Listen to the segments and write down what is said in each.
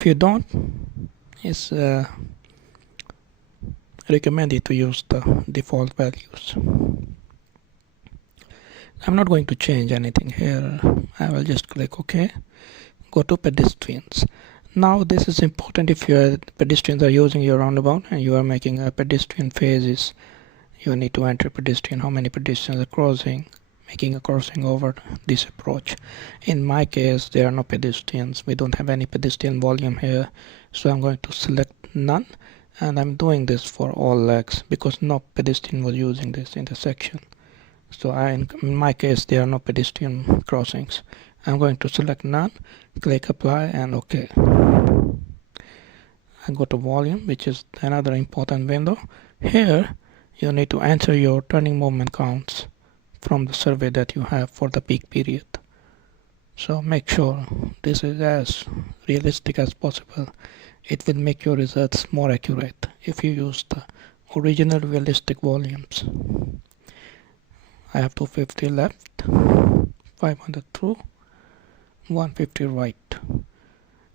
If you don't, it's recommended to use the default values. I'm not going to change anything here. I will just click OK. Go to pedestrians. Now this is important if your pedestrians are using your roundabout and you are making a pedestrian phases. You need to enter pedestrian, how many pedestrians are crossing, making a crossing over this approach. In my case, there are no pedestrians. We don't have any pedestrian volume here. So I'm going to select none. And I'm doing this for all legs because no pedestrian was using this intersection. So in my case, there are no pedestrian crossings. I'm going to select none, click apply and OK. I go to volume, which is another important window. Here you need to enter your turning movement counts from the survey that you have for the peak period. So make sure this is as realistic as possible. It will make your results more accurate if you use the original realistic volumes. I have 250 left, 500 through, 150 right,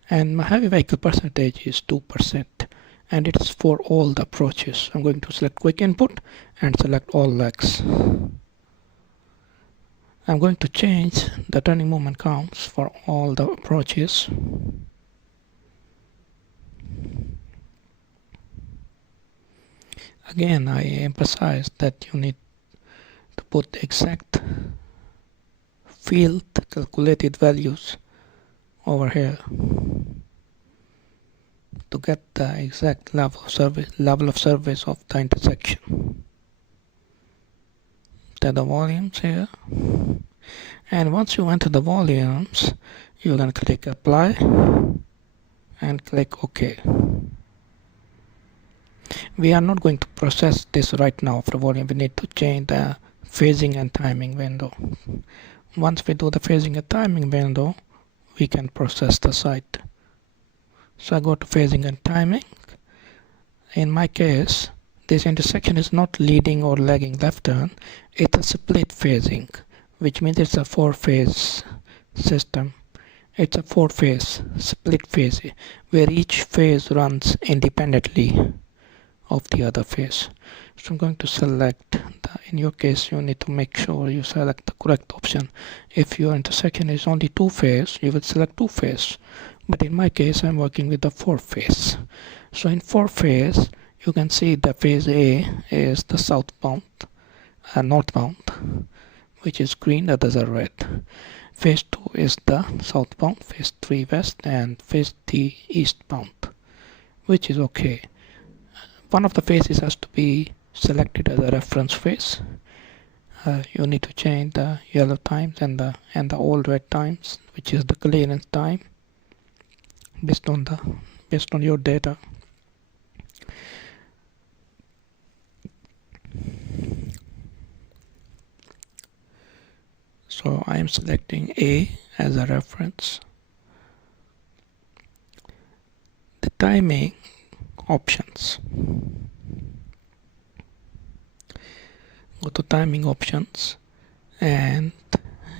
and my heavy vehicle percentage is 2%, and it is for all the approaches. I'm going to select quick input and select all legs. I'm going to change the turning movement counts for all the approaches. Again, I emphasize that you need to put the exact field calculated values over here to get the exact level of service of the intersection. To the volumes here, and once you enter the volumes, you can click apply and click OK. We are not going to process this right now for volume. We need to change the phasing and timing window. Once we do the phasing and timing window, we can process the site. So I go to phasing and timing. In my case, this intersection is not leading or lagging left turn. It's a split phasing, which means it's a 4-phase system. It's a 4-phase split phase where each phase runs independently of the other phase. So I'm going to select in your case, you need to make sure you select the correct option. If your intersection is only 2-phase, you will select 2-phase. But in my case, I'm working with the 4-phase. So in 4-phase, you can see the phase A is the southbound, northbound, which is green, others are red. Phase 2 is the southbound, phase 3 west, and phase 3 eastbound, which is okay. One of the phases has to be selected as a reference phase. You need to change the yellow times and the old red times, which is the clearance time, based on your data. So I am selecting A as a reference. The timing options. Go to timing options, and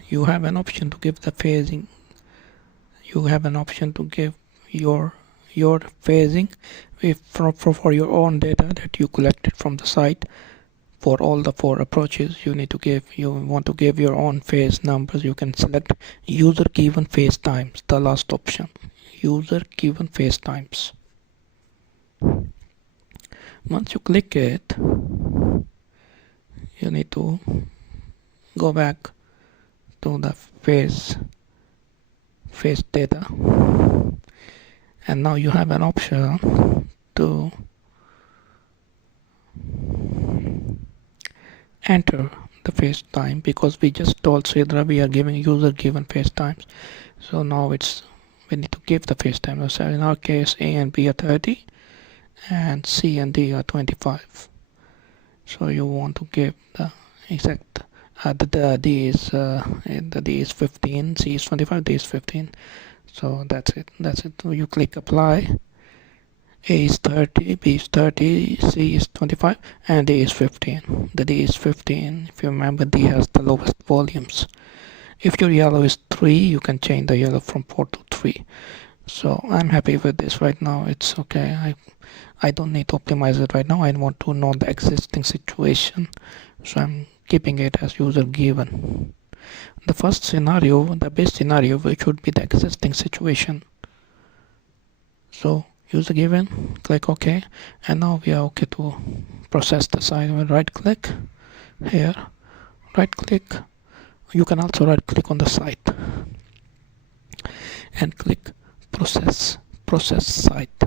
you have an option to give the phasing. You have an option to give your phasing for your own data that you collected from the site. For all the 4 approaches, you want to give your own phase numbers. You can select user given phase times, the last option, user given phase times. Once you click it, you need to go back to the phase data, and now you have an option to enter the phase time, because we just told SIDRA we are giving user given phase times. So now we need to give the phase time. So in our case, A and B are 30 and C and D are 25. So you want to give the exact the D is 15, C is 25, D is 15. So that's it. So you click apply. A is 30, B is 30, C is 25, and D is 15. The D is 15. If you remember, D has the lowest volumes. If your yellow is 3, you can change the yellow from 4 to 3. So I'm happy with this right now. It's okay. I don't need to optimize it right now. I want to know the existing situation, so I'm keeping it as user given. The first scenario, the best scenario, which would be the existing situation. So user given, click OK, and now we are okay to process the site. We'll right click here, right click. You can also right click on the site and click process site.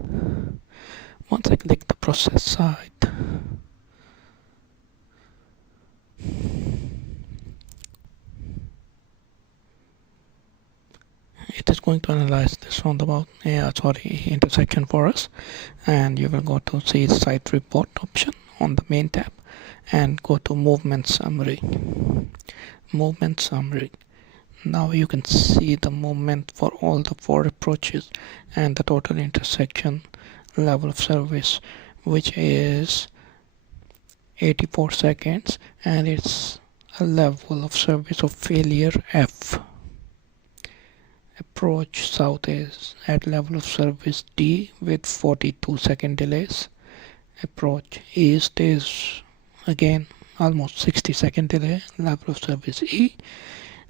Once I click the process site, it is going to analyze this roundabout intersection for us, and you will go to see site report option on the main tab and go to movement summary. Now you can see the movement for all the 4 approaches and the total intersection level of service, which is 84 seconds, and it's a level of service of failure F. Approach south is at level of service D with 42-second delays. Approach east is again almost 60-second delay, level of service E.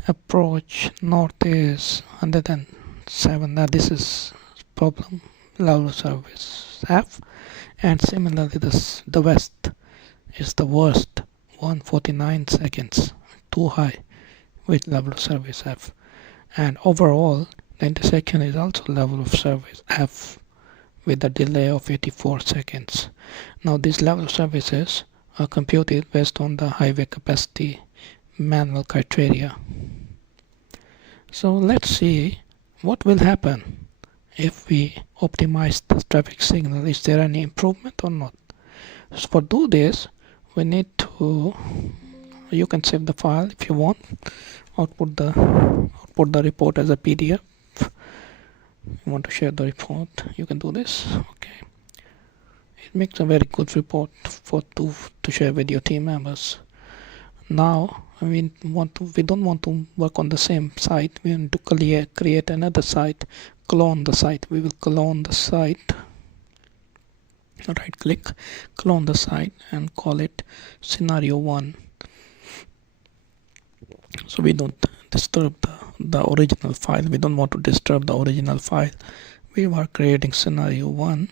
Approach north is 107. Now this is problem, level of service F. And similarly the west is the worst, 149 seconds, too high, with level of service F. And overall the intersection is also level of service F with a delay of 84 seconds. Now these level of services are computed based on the highway capacity manual criteria. So let's see what will happen if we optimize the traffic signal. Is there any improvement or not? So for do this, we need to, you can save the file if you want, output the report as a PDF. You want to share the report, you can do this. Okay, it makes a very good report to share with your team members. Now we don't want to work on the same site. We want to create another site, clone the site. We will clone the site. Right click, clone the site, and call it scenario 1. So we don't disturb the original file. We don't want to disturb the original file. We are creating scenario 1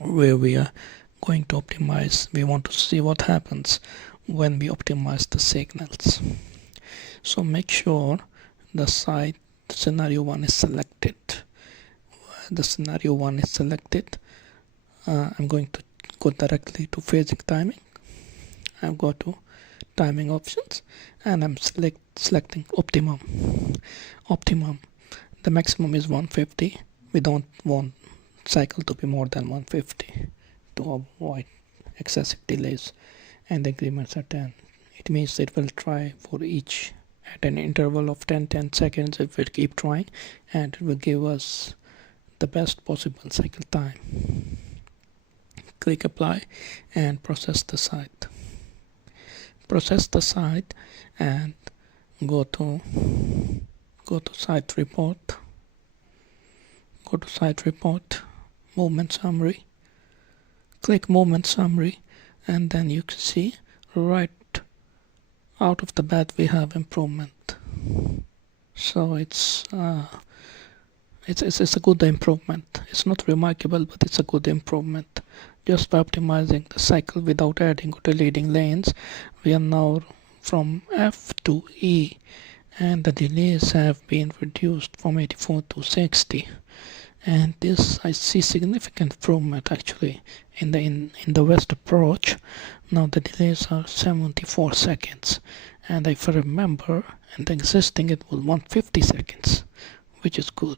where we are going to optimize. We want to see what happens when we optimize the signals. So make sure the site scenario 1 is selected. The scenario 1 is selected. I'm going to go directly to phasing timing. I'll go to timing options, and I'm selecting optimum. The maximum is 150. We don't want cycle to be more than 150 to avoid excessive delays, and the increments are 10. It means it will try for each at an interval of 10 seconds. It will keep trying, and it will give us the best possible cycle time. Click apply and process the site. Process the site and go to site report. Go to site report, movement summary. Click movement summary, and then you can see right out of the bat we have improvement. So it's a good improvement. It's not remarkable, but it's a good improvement. Just by optimizing the cycle without adding or deleting lanes, we are now from F to E, and the delays have been reduced from 84 to 60. And this, I see significant improvement actually in the west approach. Now the delays are 74 seconds, and if I remember, in the existing it was 150 seconds, which is good.